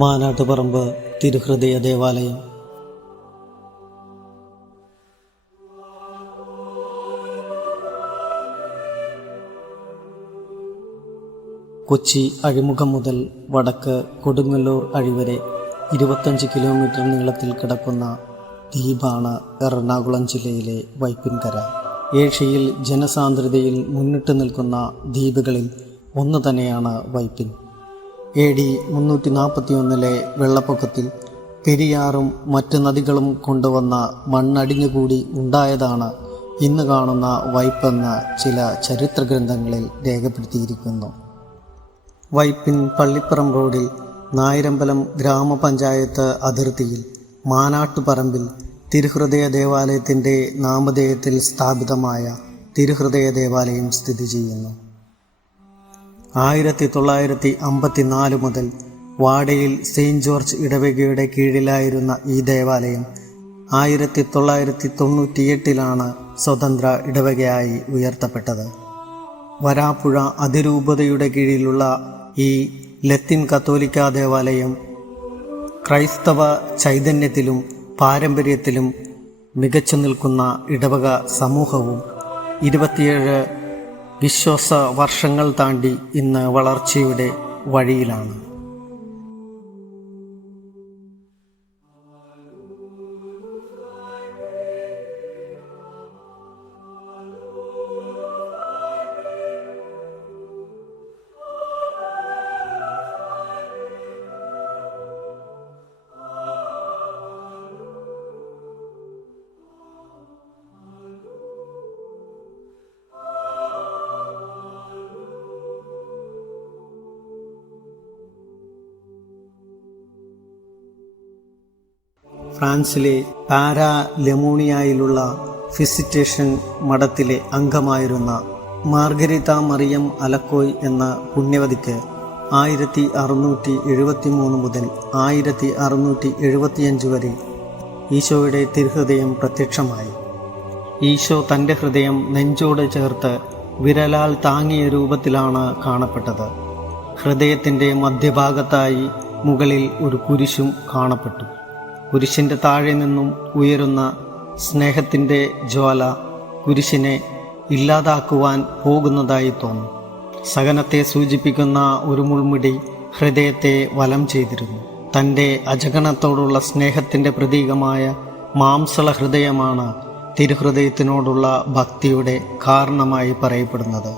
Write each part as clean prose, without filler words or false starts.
മാനാട്ടുപറമ്പ് തിരുഹൃദയ ദേവാലയം. കൊച്ചി അഴിമുഖം മുതൽ വടക്ക് കൊടുങ്ങല്ലൂർ അഴിവരെ 25 കിലോമീറ്റർ നീളത്തിൽ കിടക്കുന്ന ദ്വീപാണ് എറണാകുളം ജില്ലയിലെ വൈപ്പിൻകര. ഏഷ്യയിൽ ജനസാന്ദ്രതയിൽ മുന്നിട്ട് നിൽക്കുന്ന ദ്വീപുകളിൽ ഒന്ന് തന്നെയാണ് വൈപ്പിൻ. AD 341 വെള്ളപ്പൊക്കത്തിൽ പെരിയാറും മറ്റ് നദികളും കൊണ്ടുവന്ന മണ്ണടിഞ്ഞുകൂടി ഉണ്ടായതാണ് ഇന്ന് കാണുന്ന വൈപ്പെന്ന് ചില ചരിത്ര ഗ്രന്ഥങ്ങളിൽ രേഖപ്പെടുത്തിയിരിക്കുന്നു. വൈപ്പിൻ പള്ളിപ്പുറം റോഡിൽ നായരമ്പലം ഗ്രാമപഞ്ചായത്ത് അതിർത്തിയിൽ മാനാട്ടുപറമ്പിൽ തിരുഹൃദയ ദേവാലയത്തിൻ്റെ നാമധേയത്തിൽ സ്ഥാപിതമായ തിരുഹൃദയ ദേവാലയം സ്ഥിതി ചെയ്യുന്നു. 1954 മുതൽ വാടയിൽ സെയിൻറ്റ് ജോർജ് ഇടവകയുടെ കീഴിലായിരുന്ന ഈ ദേവാലയം 1998 സ്വതന്ത്ര ഇടവകയായി ഉയർത്തപ്പെട്ടത്. വരാപ്പുഴ അതിരൂപതയുടെ കീഴിലുള്ള ഈ ലത്തീൻ കത്തോലിക്ക ദേവാലയം ക്രൈസ്തവ ചൈതന്യത്തിലും പാരമ്പര്യത്തിലും മികച്ചു നിൽക്കുന്ന ഇടവക സമൂഹവും 27 വിശ്വാസ വർഷങ്ങൾ താണ്ടി ഇന്ന് വളർച്ചയുടെ വഴിയിലാണ്. ഫ്രാൻസിലെ പാരാലെമോണിയയിലുള്ള വിസിറ്റേഷൻ മഠത്തിലെ അംഗമായിരുന്ന മാർഗരിത മറിയം അലക്കോയ് എന്ന പുണ്യവതിക്ക് 1673 മുതൽ 1675 വരെ ഈശോയുടെ തിരുഹൃദയം പ്രത്യക്ഷമായി. ഈശോ തൻ്റെ ഹൃദയം നെഞ്ചോട് ചേർത്ത് വിരലാൽ താങ്ങിയ രൂപത്തിലാണ് കാണപ്പെട്ടത്. ഹൃദയത്തിൻ്റെ മധ്യഭാഗത്തായി മുകളിൽ ഒരു കുരിശും കാണപ്പെട്ടു. കുരിശിൻ്റെ താഴെ നിന്നും ഉയരുന്ന സ്നേഹത്തിൻ്റെ ജ്വാല കുരിശിനെ ഇല്ലാതാക്കുവാൻ പോകുന്നതായി തോന്നും. സഹനത്തെ സൂചിപ്പിക്കുന്ന ഒരു മുൾമുടി ഹൃദയത്തെ വലം ചെയ്തിരുന്നു. തൻ്റെ അജഗണത്തോടുള്ള സ്നേഹത്തിൻ്റെ പ്രതീകമായ മാംസള ഹൃദയമാണ് തിരുഹൃദയത്തിനോടുള്ള ഭക്തിയുടെ കാരണമായി പറയപ്പെടുന്നത്.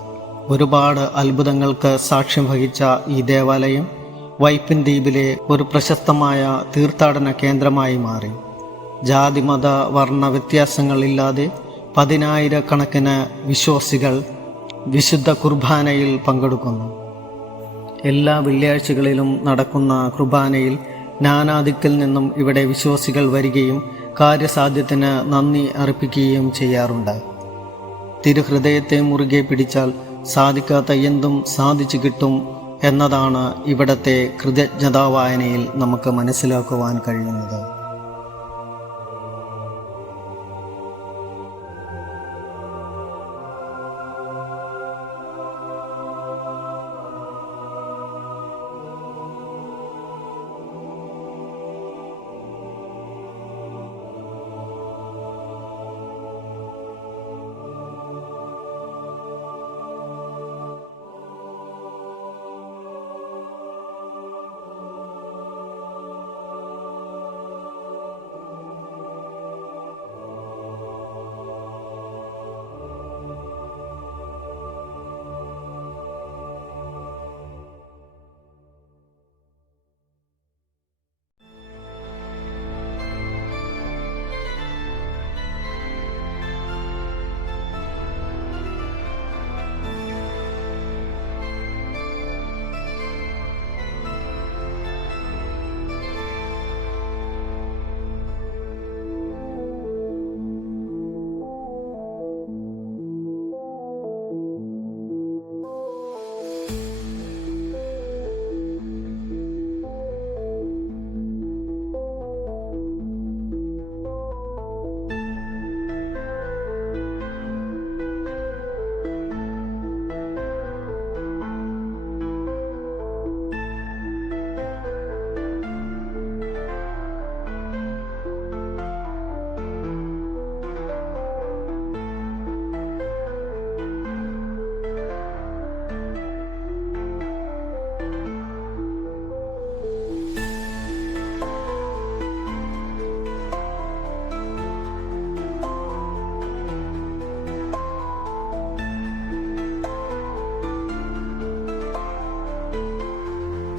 ഒരുപാട് അത്ഭുതങ്ങൾക്ക് സാക്ഷ്യം വഹിച്ച ഈ ദേവാലയം വൈപ്പിൻ ദ്വീപിലെ ഒരു പ്രശസ്തമായ തീർത്ഥാടന കേന്ദ്രമായി മാറി. ജാതി മത വർണ്ണ വ്യത്യാസങ്ങളില്ലാതെ 10,000 വിശ്വാസികൾ വിശുദ്ധ കുർബാനയിൽ പങ്കെടുക്കുന്നു. എല്ലാ വെള്ളിയാഴ്ചകളിലും നടക്കുന്ന കുർബാനയിൽ നാനാദിക്കിൽ നിന്നും ഇവിടെ വിശ്വാസികൾ വരികയും കാര്യസാധ്യത്തിന് നന്ദി അർപ്പിക്കുകയും ചെയ്യാറുണ്ട്. തിരുഹൃദയത്തെ മുറുകെ പിടിച്ചാൽ സാധിക്കാത്ത എന്തും സാധിച്ചു കിട്ടും എന്നതാണ് ഇവിടത്തെ കൃതജ്ഞതാവായനയിൽ നമുക്ക് മനസ്സിലാക്കുവാൻ കഴിയുന്നത്.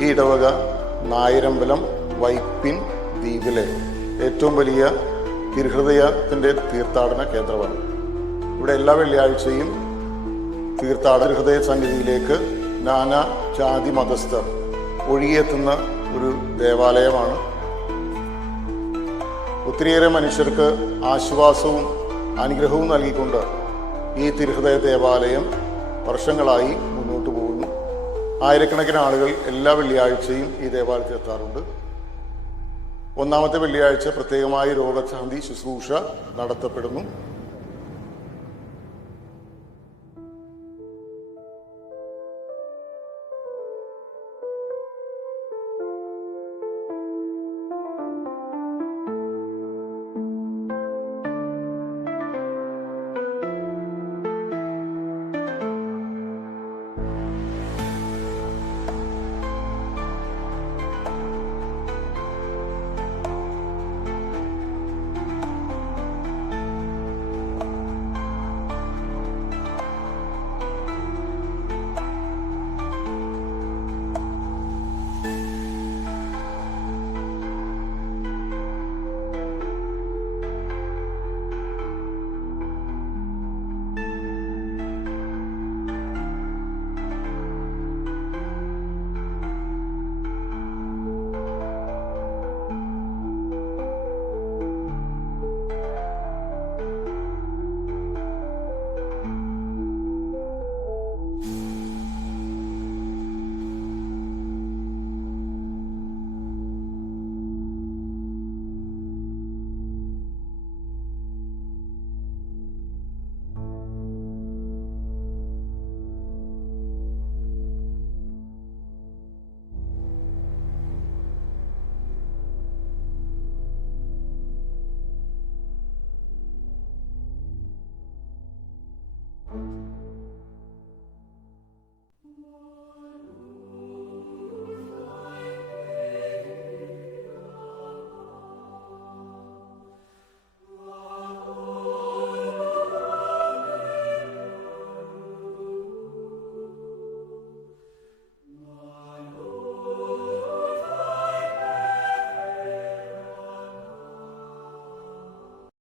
ഈ ഇടവക നായരമ്പലം വൈപ്പിൻ ദ്വീപിലെ ഏറ്റവും വലിയ തിരുഹൃദയത്തിൻ്റെ തീർത്ഥാടന കേന്ദ്രമാണ്. ഇവിടെ എല്ലാ വെള്ളിയാഴ്ചയും തീർത്ഥാടന ഹൃദയ സന്നിധിയിലേക്ക് നാനാ ജാതി മതസ്ഥർ ഒഴുകിയെത്തുന്ന ഒരു ദേവാലയമാണ്. ഒത്തിരിയേറെ മനുഷ്യർക്ക് ആശ്വാസവും അനുഗ്രഹവും നൽകിക്കൊണ്ട് ഈ തിരുഹൃദയ ദേവാലയം വർഷങ്ങളായി മുന്നോട്ട് പോകുന്നു. ആയിരക്കണക്കിന് ആളുകൾ എല്ലാ വെള്ളിയാഴ്ചയും ഈ ദേവാലയത്തിൽ എത്താറുണ്ട്. ഒന്നാമത്തെ വെള്ളിയാഴ്ച പ്രത്യേകമായി രോഗശാന്തി ശുശ്രൂഷ നടത്തപ്പെടുന്നു.